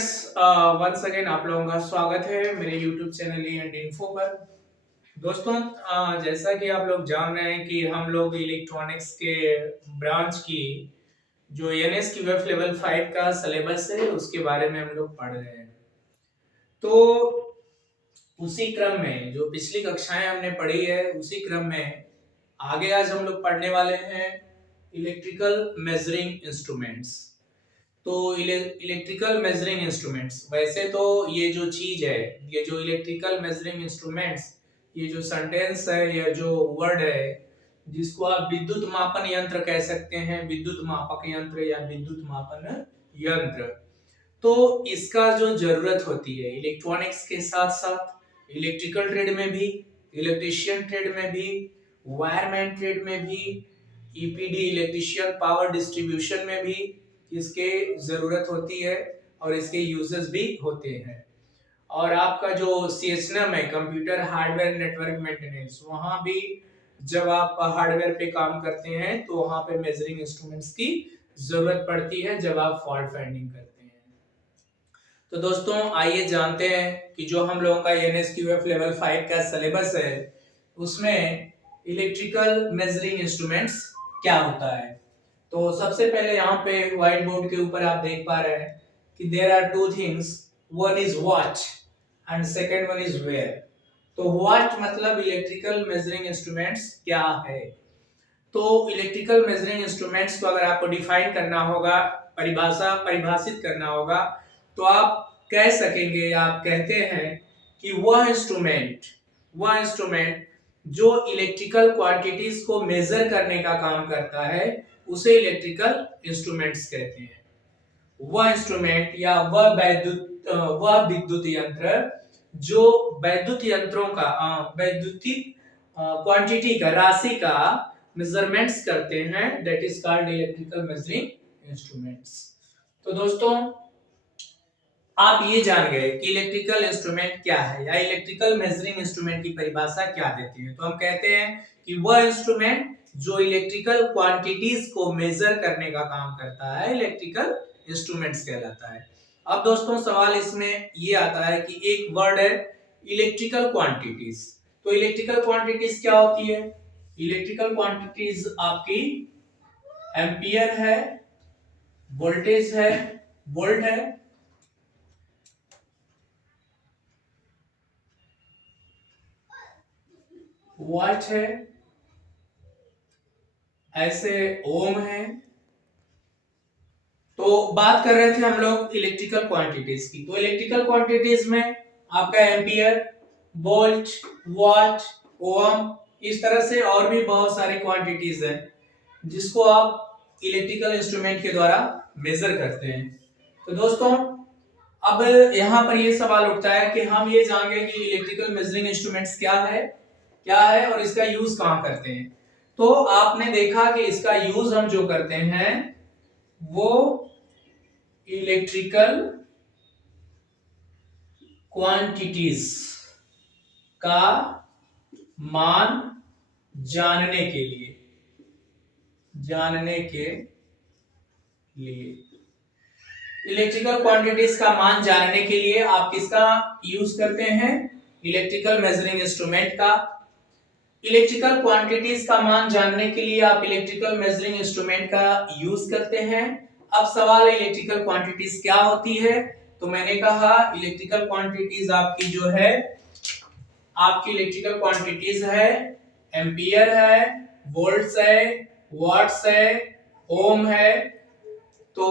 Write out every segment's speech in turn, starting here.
Friends, once again आप लोगों का स्वागत है मेरे YouTube चैनल एंड इन्फो पर। दोस्तों, जैसा कि आप लोग जान रहे हैं कि हम लोग इलेक्ट्रॉनिक्स के ब्रांच की जो एनएस की वेब लेवल 5 का सिलेबस है उसके बारे में हम लोग पढ़ रहे हैं। तो उसी क्रम में जो पिछली कक्षाएं हमने पढ़ी है उसी क्रम में आगे आज हम लोग पढ़ने वाले हैं इलेक्ट्रिकल मेजरिंग इंस्ट्रूमेंट्स। तो इलेक्ट्रिकल मेजरिंग इंस्ट्रूमेंट्स, वैसे तो ये जो चीज है, ये जो इलेक्ट्रिकल मेजरिंग इंस्ट्रूमेंट्स, ये जो सेंटेंस है या जो वर्ड है जिसको आप विद्युत मापन यंत्र कह सकते हैं, विद्युत मापक यंत्र या विद्युत मापन यंत्र। तो इसका जो जरूरत होती है इलेक्ट्रॉनिक्स के साथ साथ इलेक्ट्रिकल ट्रेड में भी, इलेक्ट्रिशियन ट्रेड में भी, वायरमैन ट्रेड में भी, ईपीडी इलेक्ट्रिशियन पावर डिस्ट्रीब्यूशन में भी इसके जरूरत होती है और इसके यूजेस भी होते हैं। और आपका जो सीएसएनएम है, कंप्यूटर हार्डवेयर नेटवर्क मेंटेनेंस, वहां भी जब आप हार्डवेयर पे काम करते हैं तो वहां पे मेजरिंग इंस्ट्रूमेंट्स की जरूरत पड़ती है जब आप फॉल्ट फाइंडिंग करते हैं। तो दोस्तों, आइए जानते हैं कि जो हम लोगों का एनएसक्यूएफ लेवल 5 का सिलेबस है उसमें इलेक्ट्रिकल मेजरिंग इंस्ट्रूमेंट्स क्या होता है। तो सबसे पहले यहाँ पे व्हाइट बोर्ड के ऊपर आप देख पा रहे हैं कि there are two things, one is what and second one is where. तो व्हाट मतलब इलेक्ट्रिकल मेजरिंग इंस्ट्रूमेंट्स क्या है। तो इलेक्ट्रिकल मेजरिंग इंस्ट्रूमेंट्स को अगर आपको डिफाइन करना होगा, परिभाषित करना होगा, तो आप कह सकेंगे या आप कहते हैं कि वह इंस्ट्रूमेंट जो इलेक्ट्रिकल क्वांटिटीज को मेजर करने का काम करता है उसे इलेक्ट्रिकल इंस्ट्रूमेंट्स कहते हैं। वह इंस्ट्रूमेंट या वह विद्युत यंत्र जो वैद्युत यंत्रों का वैद्युतिक क्वांटिटी का, राशि का मेजरमेंट्स करते हैं, that is called electrical measuring instruments. तो दोस्तों, आप ये जान गए कि इलेक्ट्रिकल इंस्ट्रूमेंट क्या है या इलेक्ट्रिकल मेजरिंग इंस्ट्रूमेंट की परिभाषा क्या देती है। तो हम कहते हैं कि वह इंस्ट्रूमेंट जो इलेक्ट्रिकल क्वांटिटीज को मेजर करने का काम करता है इलेक्ट्रिकल इंस्ट्रूमेंट्स कहलाता है। अब दोस्तों, सवाल इसमें ये आता है कि एक वर्ड है इलेक्ट्रिकल क्वांटिटीज। तो इलेक्ट्रिकल क्वांटिटीज क्या होती है? इलेक्ट्रिकल क्वांटिटीज आपकी एम्पियर है, वोल्टेज है, वोल्ट है, वाट है, ऐसे ओम है। तो बात कर रहे थे हम लोग इलेक्ट्रिकल क्वांटिटीज की। तो इलेक्ट्रिकल क्वांटिटीज में आपका एम्पियर, वोल्ट, वाट, ओम, इस तरह से और भी बहुत सारे क्वांटिटीज हैं जिसको आप इलेक्ट्रिकल इंस्ट्रूमेंट के द्वारा मेजर करते हैं। तो दोस्तों, अब यहाँ पर ये सवाल उठता है कि हम ये जान गए कि इलेक्ट्रिकल मेजरिंग इंस्ट्रूमेंट्स क्या है और इसका यूज कहाँ करते हैं। तो आपने देखा कि इसका यूज हम जो करते हैं वो इलेक्ट्रिकल क्वांटिटीज का मान जानने के लिए इलेक्ट्रिकल क्वांटिटीज का मान जानने के लिए आप किसका यूज करते हैं? इलेक्ट्रिकल मेजरिंग इंस्ट्रूमेंट का। इलेक्ट्रिकल क्वांटिटीज का मान जानने के लिए आप इलेक्ट्रिकल मेजरिंग इंस्ट्रूमेंट का यूज करते हैं। अब सवाल है इलेक्ट्रिकल क्वांटिटीज क्या होती है। तो मैंने कहा इलेक्ट्रिकल क्वांटिटीज आपकी जो है, आपकी इलेक्ट्रिकल क्वांटिटीज है एम्पियर है, वोल्ट्स है, वाट्स है, ओम है। तो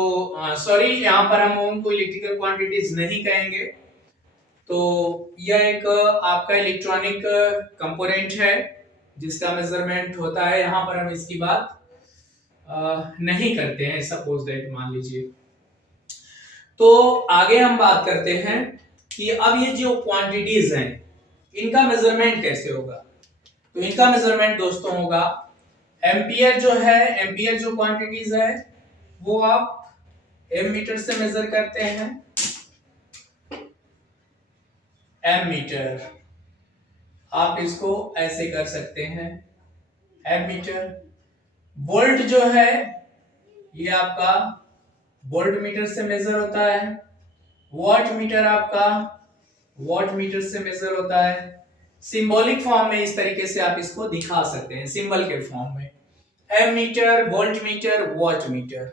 सॉरी, यहाँ पर हम ओम को इलेक्ट्रिकल क्वांटिटीज नहीं कहेंगे। तो यह एक आपका इलेक्ट्रॉनिक कंपोनेंट है जिसका मेजरमेंट होता है। यहाँ पर हम इसकी बात नहीं करते हैं, सपोज दैट, मान लीजिए। तो आगे हम बात करते हैं कि अब ये जो क्वांटिटीज हैं इनका मेजरमेंट कैसे होगा। तो इनका मेजरमेंट दोस्तों होगा, एम्पियर जो है, एम्पियर जो क्वांटिटीज है वो आप एम मीटर से मेजर करते हैं। एम मीटर, आप इसको ऐसे कर सकते हैं, एम मीटर। वोल्ट जो है ये आपका वोल्ट मीटर से मेजर होता है। वॉट मीटर आपका वॉट मीटर से मेजर होता है। सिंबॉलिक फॉर्म में इस तरीके से आप इसको दिखा सकते हैं, सिंबल के फॉर्म में, ammeter, voltmeter, wattmeter.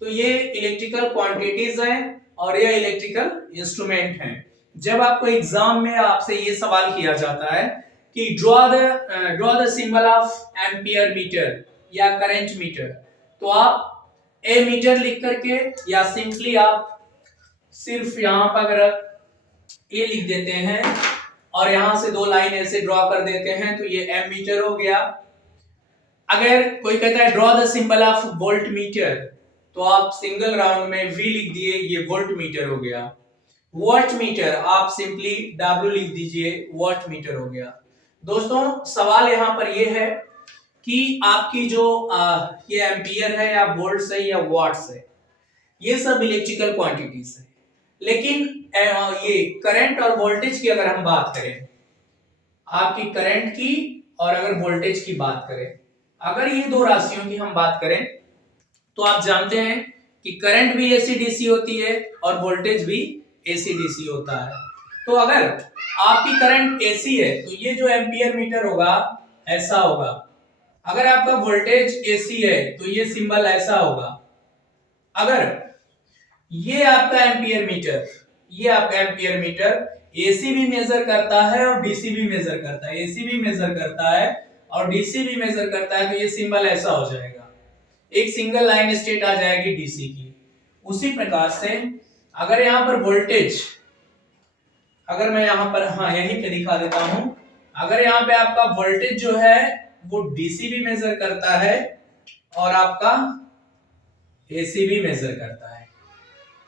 तो ये इलेक्ट्रिकल क्वांटिटीज हैं और ये इलेक्ट्रिकल इंस्ट्रूमेंट हैं। जब आपको एग्जाम में आपसे ये सवाल किया जाता है कि draw the symbol of ampere meter या करंट मीटर, तो आप ए मीटर लिख करके या सिंपली आप सिर्फ यहां पर अगर ए लिख देते हैं और यहां से दो लाइन ऐसे ड्रॉ कर देते हैं तो ये एम मीटर हो गया। अगर कोई कहता है draw the symbol of volt meter, तो आप सिंगल राउंड में वी लिख दिए, ये वोल्ट मीटर हो गया। वॉट मीटर आप सिंपली डब्ल्यू लिख दीजिए, वॉट मीटर हो गया। दोस्तों सवाल यहां पर यह है कि आपकी जो ये एम्पियर है या वोल्ट्स है या वॉट्स है, ये सब इलेक्ट्रिकल क्वांटिटीज है। लेकिन ये करंट और वोल्टेज की अगर हम बात करें, आपकी करंट की और अगर वोल्टेज की बात करें, अगर ये दो राशियों की हम बात करें, तो आप जानते हैं कि करंट भी एसी डीसी होती है और वोल्टेज भी एसी डीसी होता है। तो अगर आपकी करंट एसी है तो ये जो एम्पियर मीटर होगा ऐसा होगा। अगर आपका वोल्टेज एसी है तो ये सिंबल ऐसा होगा। अगर ये आपका एम्पियर मीटर एसी भी मेजर करता है और डीसी भी मेजर करता है, एसी भी मेजर करता है और डीसी भी मेजर करता है, तो ये सिंबल ऐसा हो जाएगा, एक सिंगल लाइन स्टेट आ जाएगी डीसी की। उसी प्रकार से अगर यहां पर वोल्टेज, अगर मैं यहां पर यहीं पे दिखा देता हूं, अगर यहां पे आपका वोल्टेज जो है वो डीसी भी मेजर करता है और आपका एसी भी मेजर करता है,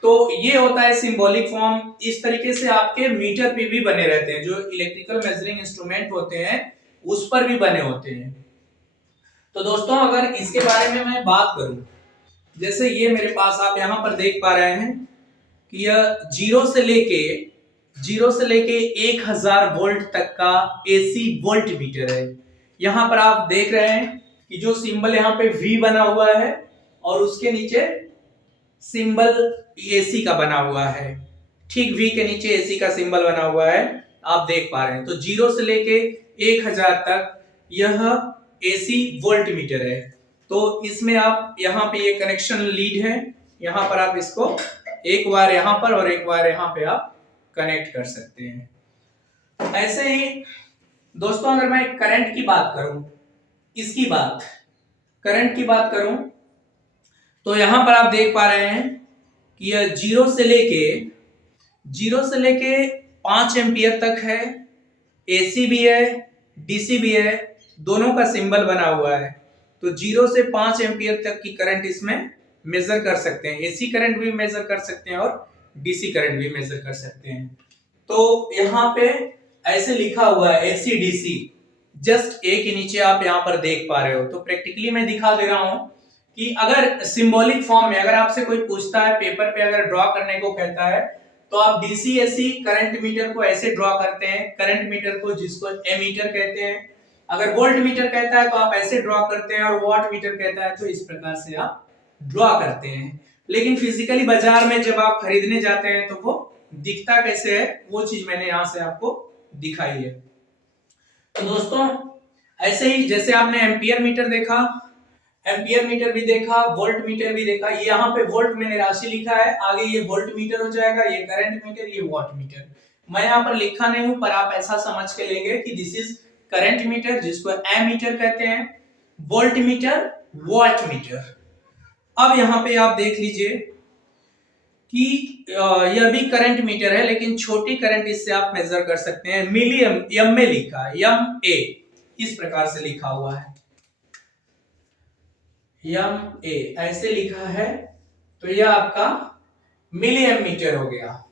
तो ये होता है सिंबॉलिक फॉर्म। इस तरीके से आपके मीटर पे भी बने रहते हैं, जो इलेक्ट्रिकल मेजरिंग इंस्ट्रूमेंट होते हैं उस पर भी बने होते हैं। तो दोस्तों अगर इसके बारे में मैं बात करूं, जैसे ये मेरे पास आप यहां पर देख पा रहे हैं कि यह जीरो से लेके 1000 वोल्ट तक का एसी वोल्ट मीटर है। यहां पर आप देख रहे हैं कि जो सिंबल यहां पे वी बना हुआ है और उसके नीचे सिंबल एसी का बना हुआ है, ठीक वी के नीचे एसी का सिंबल बना हुआ है, आप देख पा रहे हैं। तो 0 से लेके 1000 तक यह एसी वोल्ट मीटर है। तो इसमें आप यहाँ पे ये कनेक्शन लीड है, यहाँ पर आप इसको एक वायर यहाँ पर और एक वायर यहाँ पे आप कनेक्ट कर सकते हैं। ऐसे ही दोस्तों अगर मैं करंट की बात करूं, करंट की बात करूं, तो यहां पर आप देख पा रहे हैं कि यह 0 से लेके 5 एम्पियर तक है, एसी भी है डीसी भी है, दोनों का सिंबल बना हुआ है। तो 0 से 5 एम्पियर तक की करंट इसमें मेजर कर सकते हैं, एसी करंट भी मेजर कर सकते हैं और डीसी करंट भी मेजर कर सकते हैं। तो यहाँ पे ऐसे लिखा हुआ है एसी डीसी, जस्ट ए के नीचे आप यहाँ पर देख पा रहे हो। तो प्रैक्टिकली मैं दिखा दे रहा हूं कि अगर सिंबॉलिक फॉर्म में अगर आपसे कोई पूछता है, पेपर पे अगर ड्रॉ करने को कहता है, तो आप डीसी एसी करंट मीटर को ऐसे ड्रॉ करते हैं, करंट मीटर को जिसको एमीटर कहते हैं। अगर वोल्ट मीटर कहता है तो आप ऐसे ड्रॉ करते हैं और वॉट मीटर कहता है तो इस प्रकार से आप ड्रॉ करते हैं। लेकिन फिजिकली बाजार में जब आप खरीदने जाते हैं तो वो दिखता कैसे है, वो चीज मैंने यहां से आपको दिखाई है। तो दोस्तों ऐसे ही जैसे आपने एम्पियर मीटर देखा, एम्पियर मीटर भी देखा, वोल्ट मीटर भी देखा, ये यहाँ पे वोल्ट मैंने राशि लिखा है, आगे ये वोल्ट मीटर हो जाएगा, ये करंट मीटर, ये वॉट मीटर। मैं यहाँ पर लिखा नहीं हूं पर आप ऐसा समझ के लेंगे कि दिस इज करंट मीटर जिसको एमीटर कहते हैं, वोल्ट मीटर, वॉट मीटर। अब यहाँ पे आप देख लीजिए कि यह भी करंट मीटर है लेकिन छोटी करंट इससे आप मेजर कर सकते हैं, मिली एम में लिखा है, एम ए इस प्रकार से लिखा हुआ है, एम ए ऐसे लिखा है, तो यह आपका मिली एमीटर हो गया।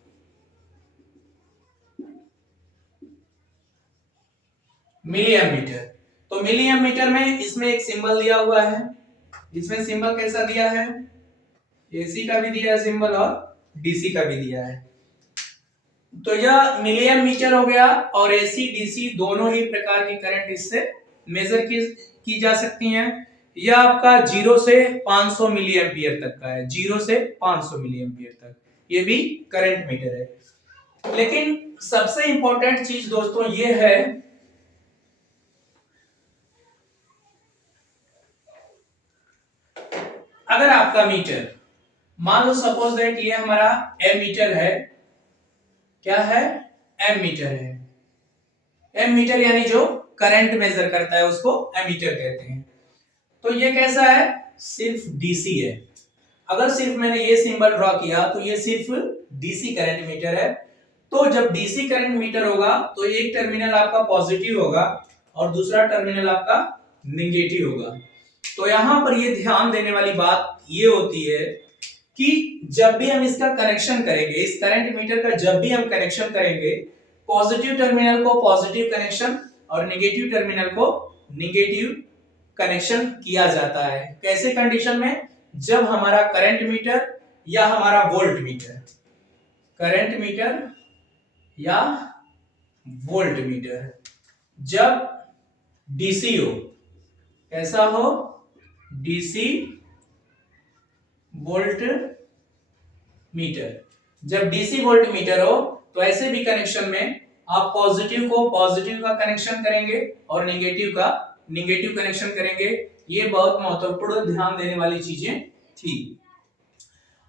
मिली एमीटर, तो मिली एमीटर में इसमें एक सिंबल दिया हुआ है, इसमें सिंबल कैसा दिया है, एसी का भी दिया है सिंबल और डीसी का भी दिया है। तो यह मिली एमीटर हो गया और एसी डीसी दोनों ही प्रकार की करंट इससे मेजर की जा सकती हैं। यह आपका 0 से 500 मिली एम्पियर तक का है, 0 से 500 मिली एम्पियर तक। ये भी करंट मीटर है। लेकिन सबसे इंपॉर्टेंट चीज दोस्तों ये है, अगर आपका मीटर, मान लो सपोज दैट ये हमारा एम मीटर है, क्या है, एम मीटर है। एम मीटर यानी जो करंट मेजर करता है उसको एमीटर कहते हैं। तो ये कैसा है, सिर्फ डीसी है। अगर सिर्फ मैंने ये सिंबल ड्रॉ किया तो ये सिर्फ डीसी करंट मीटर है। तो जब डीसी करंट मीटर होगा तो एक टर्मिनल आपका पॉजिटिव होगा और दूसरा टर्मिनल आपका नेगेटिव होगा। तो यहां पर ये ध्यान देने वाली बात ये होती है कि जब भी हम इसका कनेक्शन करेंगे, इस करंट मीटर का जब भी हम कनेक्शन करेंगे, पॉजिटिव टर्मिनल को पॉजिटिव कनेक्शन और नेगेटिव टर्मिनल को नेगेटिव कनेक्शन किया जाता है। कैसे कंडीशन में, जब हमारा करंट मीटर या हमारा वोल्ट मीटर, करंट मीटर या वोल्ट मीटर जब डीसी हो, कैसा हो, डीसी वोल्ट मीटर, जब डीसी वोल्ट मीटर हो तो ऐसे भी कनेक्शन में आप पॉजिटिव को पॉजिटिव का कनेक्शन करेंगे और नेगेटिव का नेगेटिव कनेक्शन करेंगे। ये बहुत महत्वपूर्ण ध्यान देने वाली चीजें थी।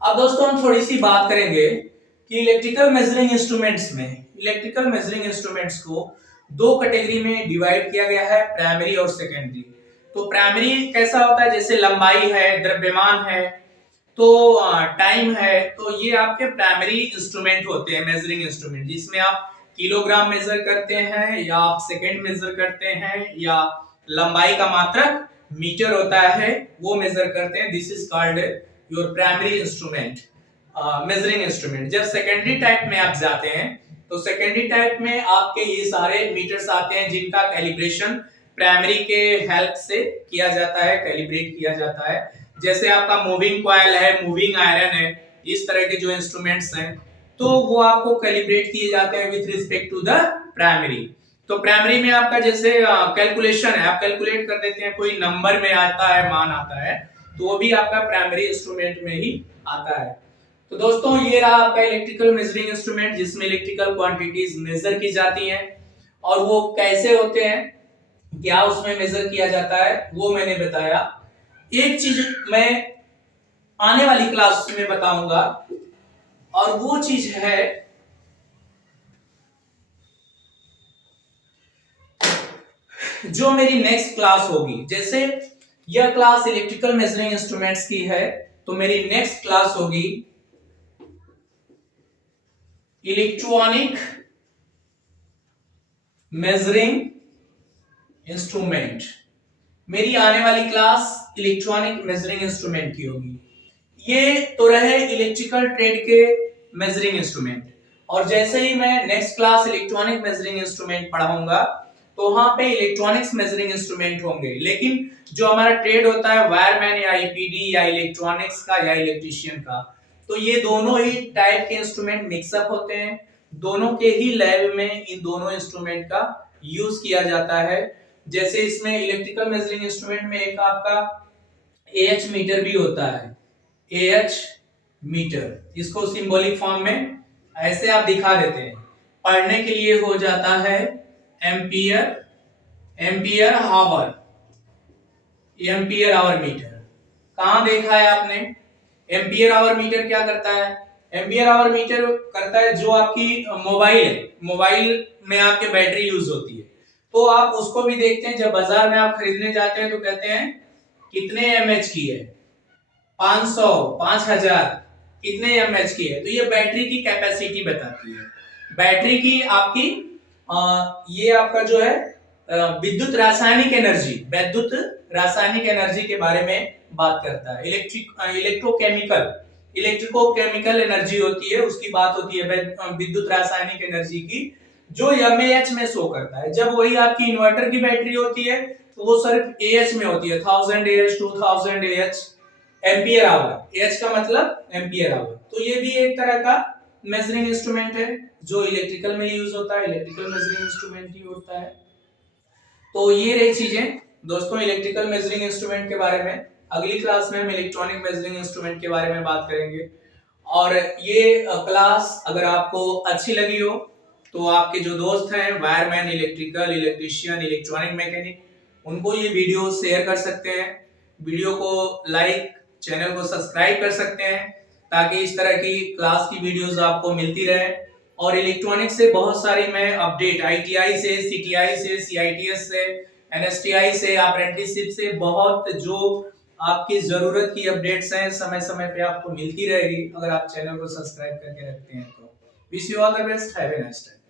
अब दोस्तों हम थोड़ी सी बात करेंगे कि इलेक्ट्रिकल मेजरिंग इंस्ट्रूमेंट्स में, इलेक्ट्रिकल मेजरिंग इंस्ट्रूमेंट्स को दो कैटेगरी में डिवाइड किया गया है, प्राइमरी और सेकेंडरी। तो प्राइमरी कैसा होता है, जैसे लंबाई है, द्रव्यमान है, तो टाइम है, तो ये आपके प्राइमरी इंस्ट्रूमेंट होते हैं, मेजरिंग इंस्ट्रूमेंट, जिसमें आप किलोग्राम मेजर करते हैं या आप सेकंड मेजर करते हैं या लंबाई का मात्रक मीटर होता है वो मेजर करते हैं। This is called your primary instrument, measuring instrument. जब सेकेंडरी टाइप में आप जाते हैं तो सेकेंडरी टाइप में आपके ये सारे मीटर्स आते हैं जिनका कैलिब्रेशन प्राइमरी के हेल्प से किया जाता है, कैलिब्रेट किया जाता है। जैसे आपका मूविंग कॉइल है, मूविंग आयरन है, इस तरह के जो इंस्ट्रूमेंट्स हैं तो वो आपको कैलिब्रेट किए जाते हैं with respect to the primary. तो प्राइमरी में आपका जैसे कैलकुलेशन है, आप कैलकुलेट कर देते हैं, कोई नंबर में आता है, मान आता है, तो वो भी आपका प्राइमरी इंस्ट्रूमेंट में ही आता है। तो दोस्तों ये रहा आपका इलेक्ट्रिकल मेजरिंग इंस्ट्रूमेंट जिसमें इलेक्ट्रिकल क्वांटिटीज मेजर की जाती हैं। और वो कैसे होते हैं, क्या उसमें मेजर किया जाता है, वो मैंने बताया। एक चीज मैं आने वाली क्लास में बताऊंगा और वो चीज है जो मेरी नेक्स्ट क्लास होगी। जैसे यह क्लास इलेक्ट्रिकल मेजरिंग इंस्ट्रूमेंट्स की है तो मेरी नेक्स्ट क्लास होगी इलेक्ट्रॉनिक मेजरिंग इंस्ट्रूमेंट। मेरी आने वाली क्लास इलेक्ट्रॉनिक मेजरिंग इंस्ट्रूमेंट की होगी। ये तो रहे इलेक्ट्रिकल ट्रेड के मेजरिंग इंस्ट्रूमेंट। और जैसे ही मैं next class electronic measuring instrument पढ़ाऊंगा तो वहां पे इलेक्ट्रॉनिक्स मेजरिंग इंस्ट्रूमेंट होंगे। लेकिन जो हमारा ट्रेड होता है वायरमैन या ईपीडी या इलेक्ट्रॉनिक्स का या इलेक्ट्रीशियन का, तो ये दोनों ही टाइप के इंस्ट्रूमेंट मिक्सअप होते हैं। दोनों के ही लैब में इन दोनों इंस्ट्रूमेंट का यूज किया जाता है। जैसे इसमें इलेक्ट्रिकल मेजरिंग इंस्ट्रूमेंट में एक आपका एएच मीटर भी होता है, एएच मीटर, इसको सिंबॉलिक फॉर्म में ऐसे आप दिखा देते हैं। पढ़ने के लिए हो जाता है ampere, ampere hour, ampere hour meter. कहां देखा है आपने? एम्पियर आवर मीटर क्या करता है? एम्पियर आवर मीटर करता है जो आपकी मोबाइल है, मोबाइल में आपके बैटरी यूज होती है, तो आप उसको भी देखते हैं। जब बाजार में आप खरीदने जाते हैं तो कहते हैं कितने एमएच की है, 500, 5000, कितने एमएच की है, तो ये बैटरी की कैपेसिटी बताती है। बैटरी की आपकी ये आपका जो है विद्युत रासायनिक एनर्जी, विद्युत रासायनिक एनर्जी के बारे में बात करता है। इलेक्ट्रोकेमिकल, इलेक्ट्रिको-केमिकल एनर्जी होती है, उसकी बात होती है विद्युत रासायनिक एनर्जी की, जो एमएएच में शो करता है। जब वही आपकी इन्वर्टर की बैटरी होती है तो वो सिर्फ एएच में होती है, 1000 AH, 2000 AH, ampere hour. AH का मतलब एम्पियर आवर। तो ये भी एक तरह का मेजरिंग इंस्ट्रूमेंट है जो इलेक्ट्रिकल में यूज होता है, इलेक्ट्रिकल मेजरिंग इंस्ट्रूमेंट ही होता है। तो ये रही चीजें दोस्तों इलेक्ट्रिकल मेजरिंग इंस्ट्रूमेंट के बारे में। अगली क्लास में हम इलेक्ट्रॉनिक मेजरिंग इंस्ट्रूमेंट के बारे में बात करेंगे। और ये क्लास अगर आपको अच्छी लगी हो तो आपके जो दोस्त हैं wireman, electrical, electrician, electronic mechanic, उनको ये वीडियो शेयर कर सकते हैं। वीडियो को लाइक, चैनल को सब्सक्राइब कर सकते हैं ताकि इस तरह की क्लास की वीडियोस आपको मिलती रहे। और इलेक्ट्रॉनिक से बहुत सारी मैं अपडेट आईटीआई से, सीटीआई से, सीआईटीएस से, एनएसटीआई से, अप्रेंटिसशिप से बहुत जो आपकी जरूरत की अपडेट्स हैं समय समय पे आपको मिलती रहेगी अगर आप चैनल को सब्सक्राइब करके रखते हैं तो। Wish you all the best, have a nice time.